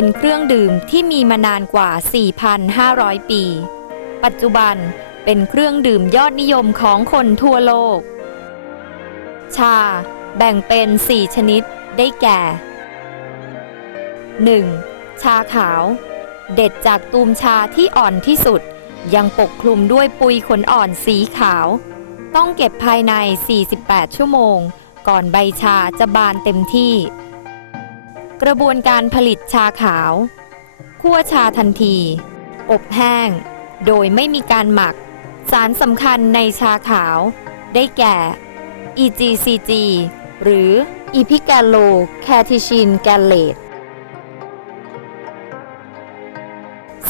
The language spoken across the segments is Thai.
เป็นเครื่องดื่มที่มีมานานกว่า 4,500 ปี ปัจจุบันเป็นเครื่องดื่มยอดนิยมของคนทั่วโลก ชาแบ่งเป็น 4 ชนิดได้แก่ 1. ชาขาว เด็ดจากตูมชาที่อ่อนที่สุด ยังปกคลุมด้วยปุยขนอ่อนสีขาว ต้องเก็บภายใน 48 ชั่วโมง ก่อนใบชาจะบานเต็มที่ กระบวนการผลิตชาขาวคั่วชาทันที อบแห้ง โดยไม่มีการหมัก สารสำคัญในชาขาว ได้แก่ EGCG หรือ e p i g a l l o c a t e c h i n g a l l a t e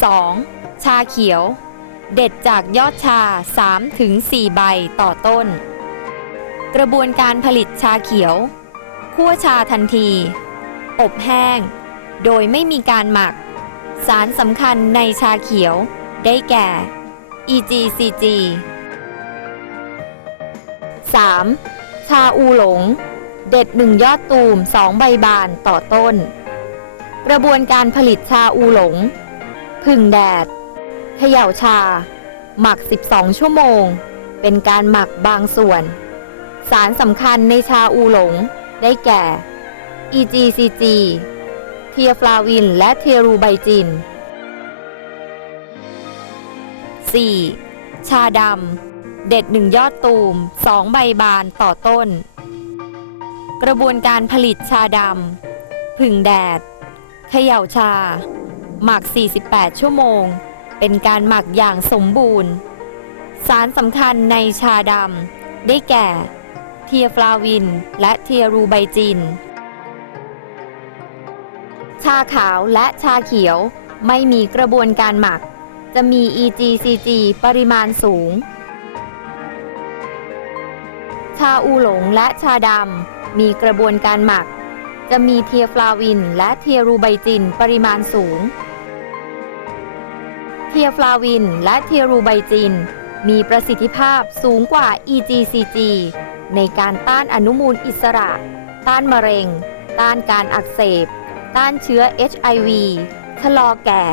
2. ชาเขียว เด็ดจากยอดชา 3-4 ใบต่อต้น กระบวนการผลิตชาเขียว คั่วชาทันที อบแห้ง โดยไม่มีการหมัก สารสำคัญในชาเขียว ได้แก่ EGCG 3. ชาอูหลง เด็ดหนึ่งยอดตูม2ใบบานต่อต้น กระบวนการผลิตชาอูหลง พึ่งแดด เขย่าชา หมัก 12 ชั่วโมง เป็นการหมักบางส่วน สารสำคัญในชาอูหลง ได้แก่ EGCG เทียฟลาวิน และเทียรูไบจิน 4. ชาดำ เด็ดหนึ่งยอดตูม 2 ใบบานต่อต้น กระบวนการผลิตชาดำ ผึ่งแดด เขย่าชา หมัก 48 ชั่วโมง เป็นการหมักอย่างสมบูรณ์ สารสำคัญในชาดำ ได้แก่ เทียฟลาวิน และเทียรูไบจินาขาวและชาเขียว ไม่มีกระบวนการหมัก จะมี EGCG ปริมาณสูง ชาอูหลงและชาดำมีกระบวนการหมัก จะมีเทียฟลาวินและเทียรูไบจินปริมาณสูง เทียฟลาวินและเทียรูไบจิน มีประสิทธิภาพสูงกว่า EGCG ในการต้านอนุมูลอิสระ ต้านมะเร็ง ต้านการอักเสบ ต้านเชื้อ HIV ชะลอแก่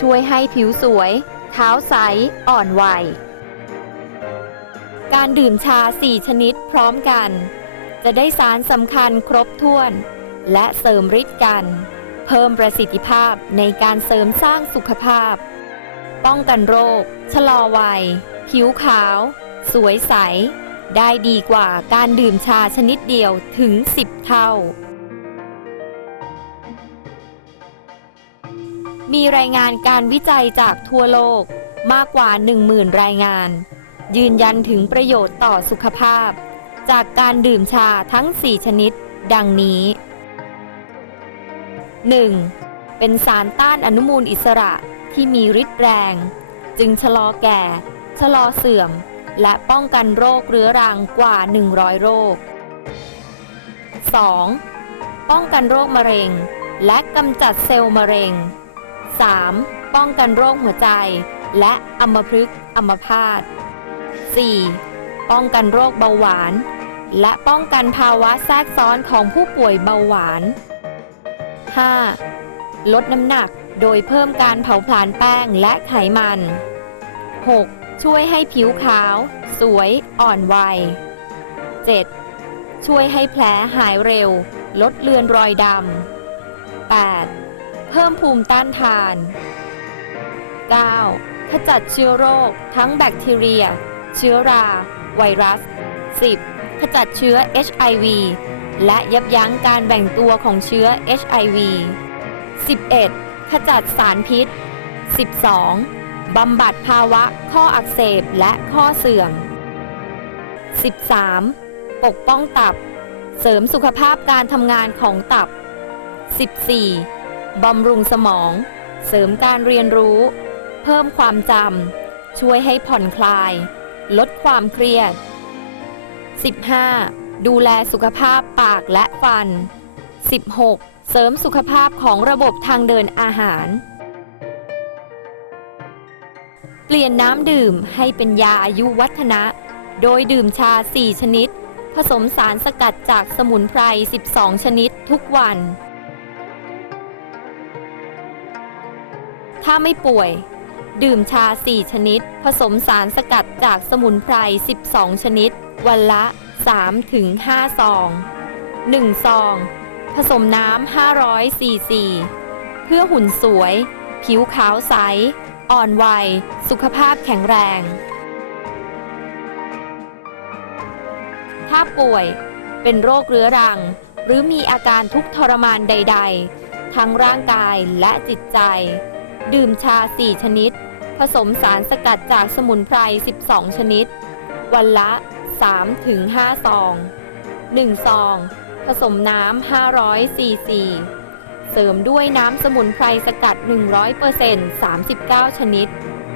ช่วยให้ผิวสวยเท้าใส อ่อนวัย การดื่มชา 4 ชนิดพร้อมกัน จะได้สารสำคัญครบถ้วน และเสริมฤทธิ์กัน เพิ่มประสิทธิภาพในการเสริมสร้างสุขภาพ ป้องกันโรค ชะลอวัย ผิวขาว สวยใส ได้ดีกว่าการดื่มชาชนิดเดียวถึง 10 เท่า มีรายงานการวิจัยจากทั่วโลกมากกว่า 10,000 รายงาน ยืนยันถึงประโยชน์ต่อสุขภาพ จากการดื่มชาทั้ง 4 ชนิด ดังนี้ 1. เป็นสารต้านอนุมูลอิสระที่มีฤทธิ์แรง จึงชะลอแก่ ชะลอเสื่อม และป้องกันโรคเรื้อรังกว่า 100 โรค 2. ป้องกันโรคมะเร็ง และกำจัดเซลล์มะเร็ง 3. ป้องกันโรคหัวใจ และอัมพฤกษ์อัมพาต 4. ป้องกันโรคเบาหวาน และป้องกันภาวะแทรกซ้อนของผู้ป่วยเบาหวาน 5. ลดน้ำหนักโดยเพิ่มการเผาผลาญแป้งและไขมัน 6. ช่วยให้ผิวขาว สวย อ่อนวัย 7. ช่วยให้แผลหายเร็ว ลดเลือนรอยดำ 8. เพิ่มภูมิต้านทาน 9. ขจัดเชื้อโรค ทั้งแบคทีเรีย เชื้อรา ไวรัส 10. ขจัดเชื้อ HIV และยับยั้งการแบ่งตัวของเชื้อ HIV 11. ขจัดสารพิษ 12. บำบัดภาวะข้ออักเสบและข้อเสื่อม 13. ปกป้องตับ เสริมสุขภาพการทำงานของตับ 14. บำรุงสมอง เสริมการเรียนรู้ เพิ่มความจำ ช่วยให้ผ่อนคลาย ลดความเครียด 15. ดูแลสุขภาพปากและฟัน 16. เสริมสุขภาพของระบบทางเดินอาหาร เปลี่ยนน้ำดื่มให้เป็นยาอายุวัฒนะ โดยดื่มชา 4 ชนิด ผสมสารสกัดจากสมุนไพร 12 ชนิดทุกวัน ถ้าไม่ป่วย ดื่มชา 4 ชนิด ผสมสารสกัดจากสมุนไพร 12 ชนิด วันละ 3-5ซอง 1 ซอง ผสมน้ำ500ซีซีเพื่อหุ่นสวย ผิวขาวใส อ่อนวัย สุขภาพแข็งแรง ถ้าป่วย เป็นโรคเรื้อรัง หรือมีอาการทุกข์ทรมานใด ๆ ทั้งร่างกายและจิตใจ ดื่มชา 4 ชนิด ผสมสารสกัดจากสมุนไพร 12 ชนิด วันละ 3-5 ซอง 1 ซอง ผสมน้ำ500ซีซีเสริมด้วยน้ำสมุนไพรสกัด 100% 39 ชนิด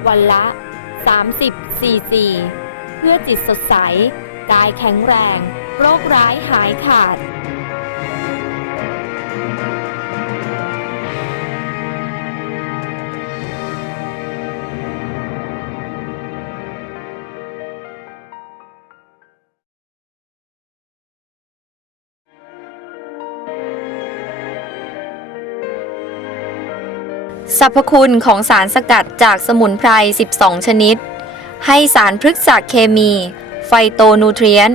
วันละ 30ซีซีเพื่อจิตสดใส กายแข็งแรง โรคร้ายหายขาด สรรพคุณของสารสกัดจากสมุนไพร 12 ชนิด ให้สารพฤกษเคมี ไฟโตนูเทรียน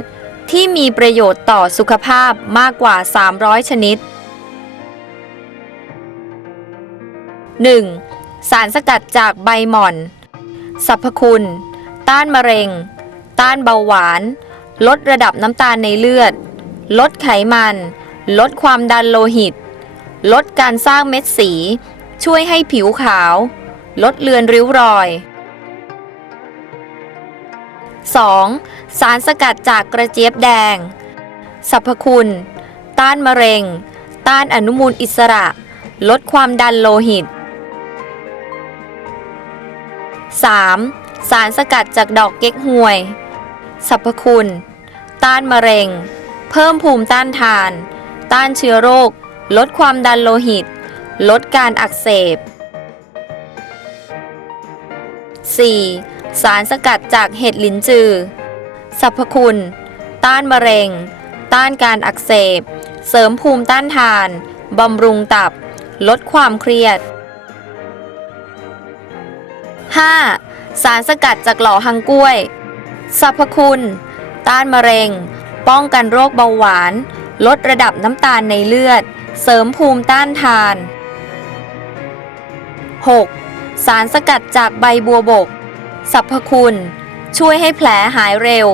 ที่มีประโยชน์ต่อสุขภาพมากกว่า 300 ชนิด 1. สารสกัดจากใบหม่อน สรรพคุณ ต้านมะเร็ง ต้านเบาหวาน ลดระดับน้ำตาลในเลือด ลดไขมัน ลดความดันโลหิต ลดการสร้างเม็ดสี ช่วยให้ผิวขาว ลดเลือนริ้วรอย 2. สารสกัดจากกระเจี๊ยบแดง สรรพคุณ ต้านมะเร็ง ต้านอนุมูลอิสระ ลดความดันโลหิต 3. สารสกัดจากดอกเก๊กฮวย สรรพคุณ ต้านมะเร็ง เพิ่มภูมิต้านทาน ต้านเชื้อโรค ลดความดันโลหิต ลดการอักเสบ 4. สารสกัดจากเห็ดลินจือ สรรพคุณ ต้านมะเร็ง ต้านการอักเสบ เสริมภูมิต้านทาน บำรุงตับ ลดความเครียด 5. สารสกัดจากหล่อหังกล้วย สรรพคุณ ต้านมะเร็ง ป้องกันโรคเบาหวาน ลดระดับน้ำตาลในเลือด เสริมภูมิต้านทาน 6. สารสกัดจากใบบัวบก สรรพคุณ ช่วยให้แผลหายเร็ว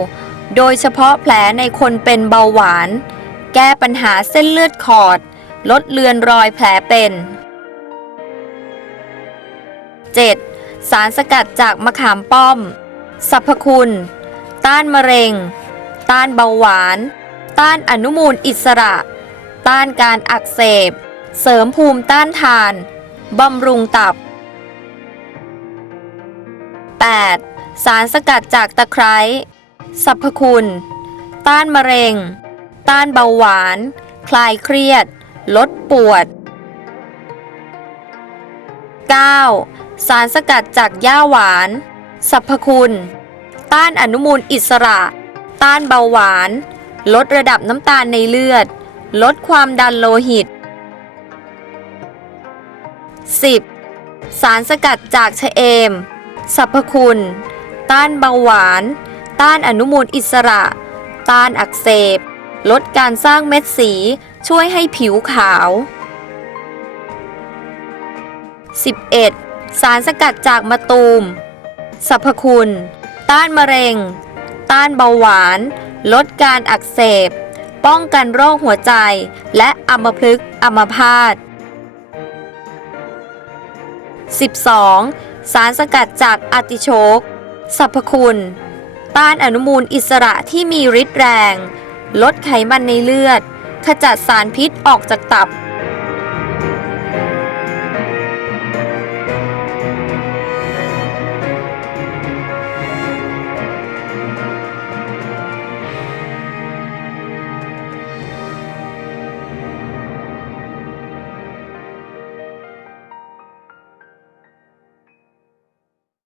โดยเฉพาะแผลในคนเป็นเบาหวาน แก้ปัญหาเส้นเลือดขอด ลดเลือนรอยแผลเป็น 7. สารสกัดจากมะขามป้อม สรรพคุณ ต้านมะเร็ง ต้านเบาหวาน ต้านอนุมูลอิสระ ต้านการอักเสบ เสริมภูมิต้านทาน บำรุงตับ 8. สารสกัดจากตะไคร้สรรพคุณ ต้านมะเร็ง ต้านเบาหวาน คลายเครียด ลดปวด 9. สารสกัดจากหญ้าหวานสรรพคุณ ต้านอนุมูลอิสระ ต้านเบาหวาน ลดระดับน้ำตาลในเลือด ลดความดันโลหิต 10. สารสกัดจากชะเอม สรรพคุณ ต้านเบาหวาน ต้านอนุมูลอิสระ ต้านอักเสบ ลดการสร้างเม็ดสี ช่วยให้ผิวขาว 11. สารสกัดจากมะตูม สรรพคุณ ต้านมะเร็ง ต้านเบาหวาน ลดการอักเสบ ป้องกันโรคหัวใจ และอัมพฤกษ์อัมพาต 12. สารสกัดจากอติโชกสรรพคุณ ต้านอนุมูลอิสระที่มีฤทธิ์แรง ลดไขมันในเลือด ขจัดสารพิษออกจากตับ